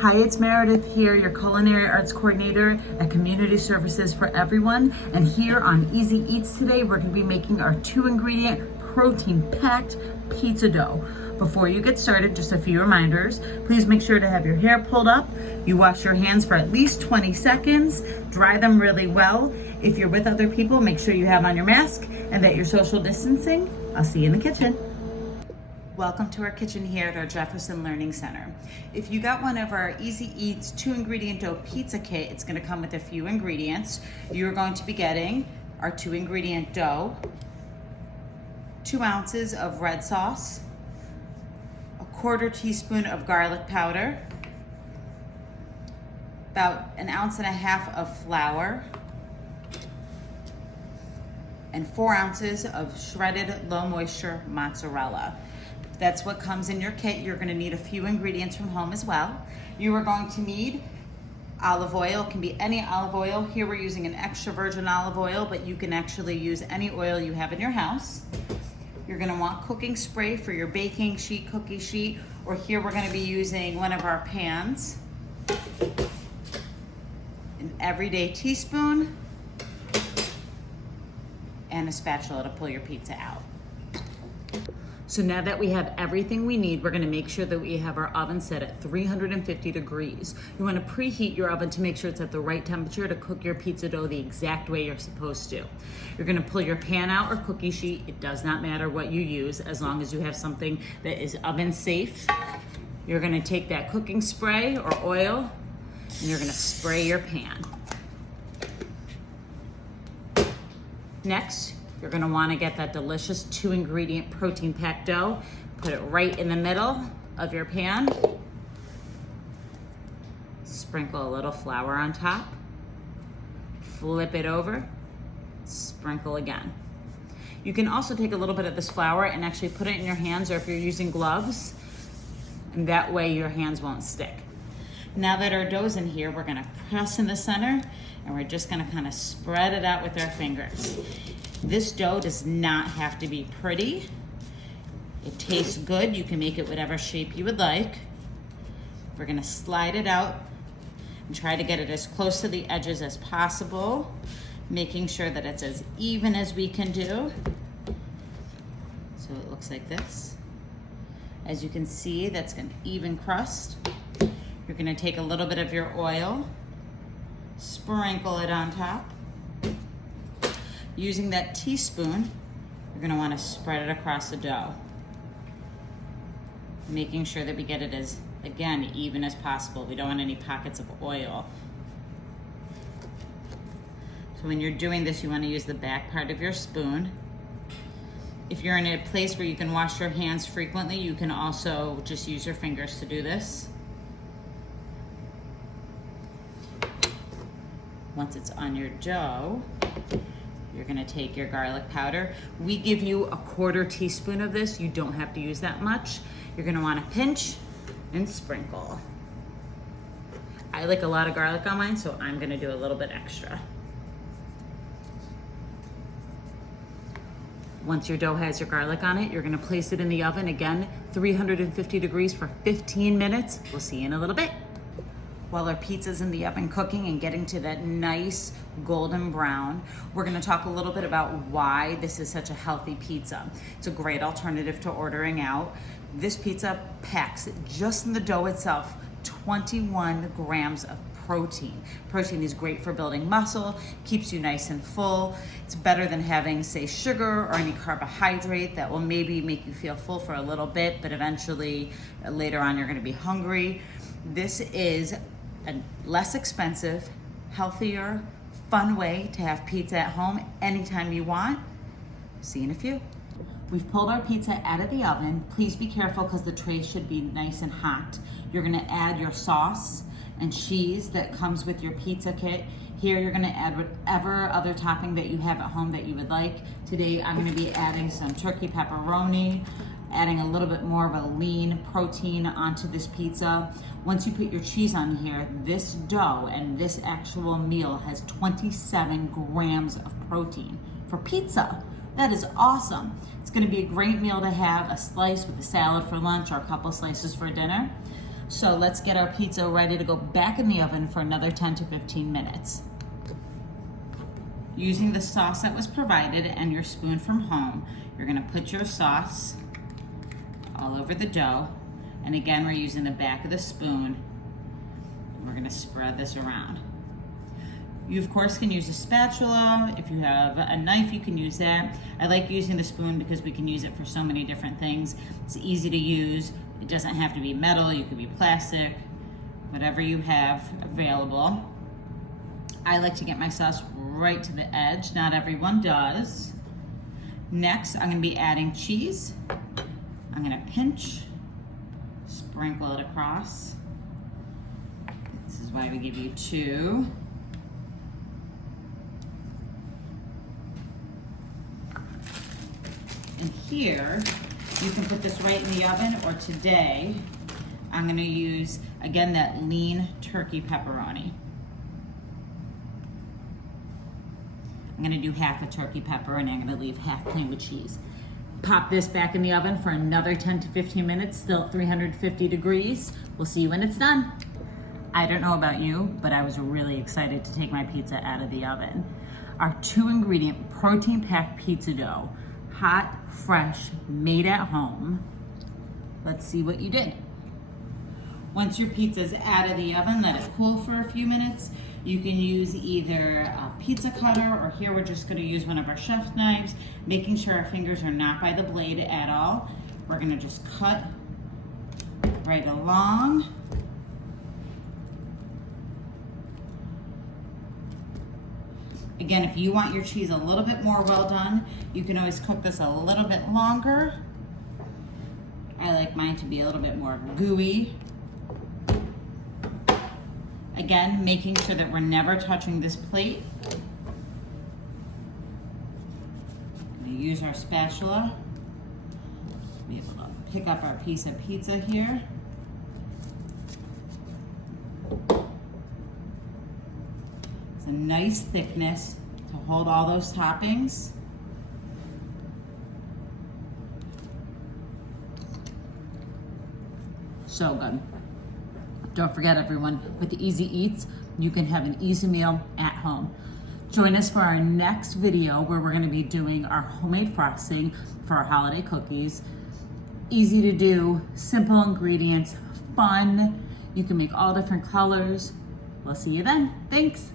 Hi, it's Meredith here, your culinary arts coordinator at Community Services for Everyone. And here on Easy Eats today, we're gonna be making our 2-ingredient protein-packed pizza dough. Before you get started, just a few reminders. Please make sure to have your hair pulled up. You wash your hands for at least 20 seconds. Dry them really well. If you're with other people, make sure you have on your mask and that you're social distancing. I'll see you in the kitchen. Welcome to our kitchen here at our Jefferson Learning Center. If you got one of our Easy Eats 2-ingredient dough pizza kit, it's gonna come with a few ingredients. You're going to be getting our 2-ingredient dough, 2 ounces of red sauce, a 1/4 teaspoon of garlic powder, about 1.5 ounces of flour, and 4 ounces of shredded low moisture mozzarella. That's what comes in your kit. You're gonna need a few ingredients from home as well. You are going to need olive oil. It can be any olive oil. Here we're using an extra virgin olive oil, but you can actually use any oil you have in your house. You're gonna want cooking spray for your baking sheet, cookie sheet, or here we're gonna be using one of our pans. An everyday teaspoon, and a spatula to pull your pizza out. So now that we have everything we need, we're gonna make sure that we have our oven set at 350 degrees. You wanna preheat your oven to make sure it's at the right temperature to cook your pizza dough the exact way you're supposed to. You're gonna pull your pan out or cookie sheet. It does not matter what you use as long as you have something that is oven safe. You're gonna take that cooking spray or oil and you're gonna spray your pan. Next, you're gonna wanna get that delicious 2-ingredient protein-packed dough, put it right in the middle of your pan, sprinkle a little flour on top, flip it over, sprinkle again. You can also take a little bit of this flour and actually put it in your hands, or if you're using gloves, and that way your hands won't stick. Now that our dough's in here, we're gonna press in the center, and we're just gonna kind of spread it out with our fingers. This dough does not have to be pretty. It tastes good. You can make it whatever shape you would like. We're gonna slide it out and try to get it as close to the edges as possible, making sure that it's as even as we can do. So it looks like this. As you can see, that's an even crust. You're gonna take a little bit of your oil, sprinkle it on top. Using that teaspoon, you're gonna wanna spread it across the dough, making sure that we get it as, again, even as possible. We don't want any pockets of oil. So when you're doing this, you wanna use the back part of your spoon. If you're in a place where you can wash your hands frequently, you can also just use your fingers to do this. Once it's on your dough, you're gonna take your garlic powder. We give you a 1/4 teaspoon of this. You don't have to use that much. You're gonna wanna pinch and sprinkle. I like a lot of garlic on mine, so I'm gonna do a little bit extra. Once your dough has your garlic on it, you're gonna place it in the oven, again, 350 degrees for 15 minutes. We'll see you in a little bit. While our pizza's in the oven cooking and getting to that nice golden brown, we're gonna talk a little bit about why this is such a healthy pizza. It's a great alternative to ordering out. This pizza packs, just in the dough itself, 21 grams of protein. Protein is great for building muscle, keeps you nice and full. It's better than having, say, sugar or any carbohydrate that will maybe make you feel full for a little bit, but eventually later on you're gonna be hungry. This is a less expensive, healthier, fun way to have pizza at home anytime you want. See you in a few. We've pulled our pizza out of the oven. Please be careful because the tray should be nice and hot. You're gonna add your sauce and cheese that comes with your pizza kit. Here you're gonna add whatever other topping that you have at home that you would like. Today I'm gonna be adding some turkey pepperoni, adding a little bit more of a lean protein onto this pizza. Once you put your cheese on here, this dough and this actual meal has 27 grams of protein for pizza. That is awesome. It's gonna be a great meal to have, a slice with a salad for lunch or a couple slices for dinner. So let's get our pizza ready to go back in the oven for another 10 to 15 minutes. Using the sauce that was provided and your spoon from home, you're gonna put your sauce all over the dough. And again, we're using the back of the spoon. We're gonna spread this around. You of course can use a spatula. If you have a knife, you can use that. I like using the spoon because we can use it for so many different things. It's easy to use. It doesn't have to be metal, you could be plastic, whatever you have available. I like to get my sauce right to the edge. Not everyone does. Next, I'm gonna be adding cheese. I'm gonna pinch, sprinkle it across. This is why we give you 2. And here, you can put this right in the oven, or today, I'm gonna use, again, that lean turkey pepperoni. I'm gonna do half a turkey pepper and I'm gonna leave half plain with cheese. Pop this back in the oven for another 10 to 15 minutes, still at 350 degrees. We'll see you when it's done. I don't know about you, but I was really excited to take my pizza out of the oven. Our 2-ingredient protein-packed pizza dough, hot, fresh, made at home. Let's see what you did. Once your pizza's out of the oven, let it cool for a few minutes. You can use either a pizza cutter, or here we're just gonna use one of our chef knives, making sure our fingers are not by the blade at all. We're gonna just cut right along. Again, if you want your cheese a little bit more well done, you can always cook this a little bit longer. I like mine to be a little bit more gooey. Again, making sure that we're never touching this plate. I'm gonna use our spatula to be able to pick up our piece of pizza here. It's a nice thickness to hold all those toppings. So good. Don't forget, everyone, with the Easy Eats, you can have an easy meal at home. Join us for our next video where we're gonna be doing our homemade frosting for our holiday cookies. Easy to do, simple ingredients, fun. You can make all different colors. We'll see you then. Thanks.